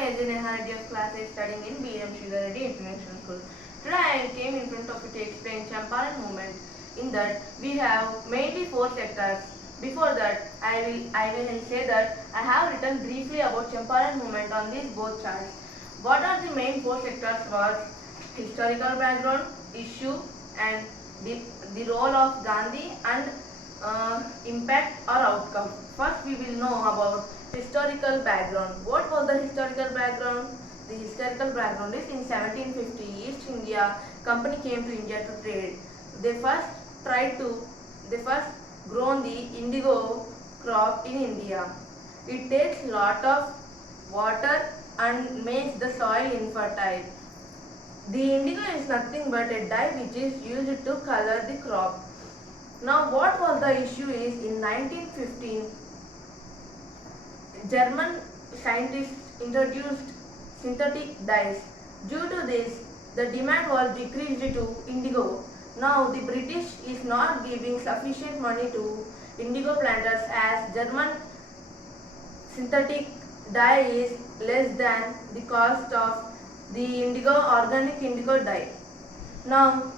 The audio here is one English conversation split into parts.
Ajay Neha Reddy of class 8 studying in B.M. Sridhar Reddy International School. Today I came in front of you to explain Champaran movement. In that we have mainly four sectors. Before that I will say that I have written briefly about Champaran movement on these both charts. What are the main four sectors was historical background, issue and the role of Gandhi and impact or outcome. First we will know about historical background. What was the historical background? The historical background is in 1750 East India Company came to India to trade. They first tried to they first grown the indigo crop in India. It takes lot of water and makes the soil infertile. The indigo is nothing but a dye which is used to color the crop. Now what was the issue is in 1915 German scientists introduced synthetic dyes. Due to this the demand was decreased to indigo. Now the British is not giving sufficient money to indigo planters as German synthetic dye is less than the cost of the organic indigo dye. Now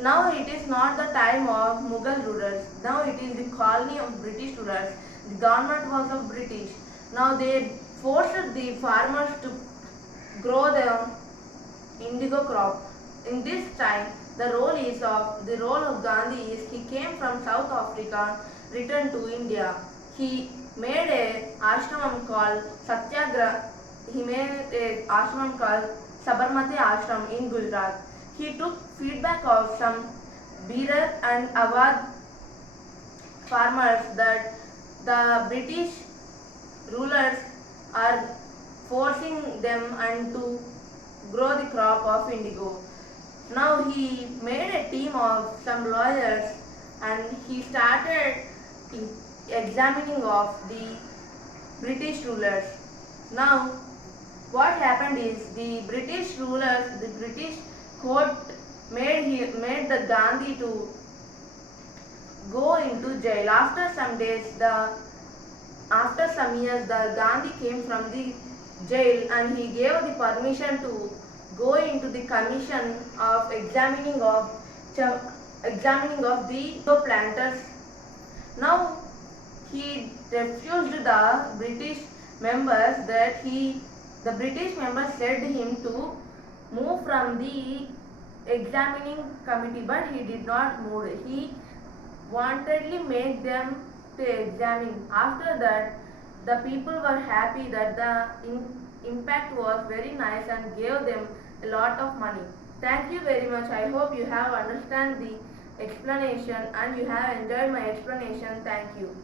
now it is not the time of Mughal rulers. Now it is the colony of British rulers. The government was of British. Now they forced the farmers to grow the indigo crop. In this time, the role of Gandhi is he came from South Africa, returned to India. He made a ashram called Satyagraha. He made a ashram called Sabarmati Ashram in Gujarat. He took feedback of some Berar and Awadh farmers that the British rulers are forcing them and to grow the crop of indigo. Now he made a team of some lawyers and he started examining of the British rulers. Now what happened is the British court made the Gandhi to go into jail. After some years, the Gandhi came from the jail and he gave the permission to go into the commission of examining of the planters. Now he refused the British members the British members said him to move from the examining committee, but he did not move. He wantedly made them to examine. After that, the people were happy that the impact was very nice and gave them a lot of money. Thank you very much. I hope you have understand the explanation and you have enjoyed my explanation. Thank you.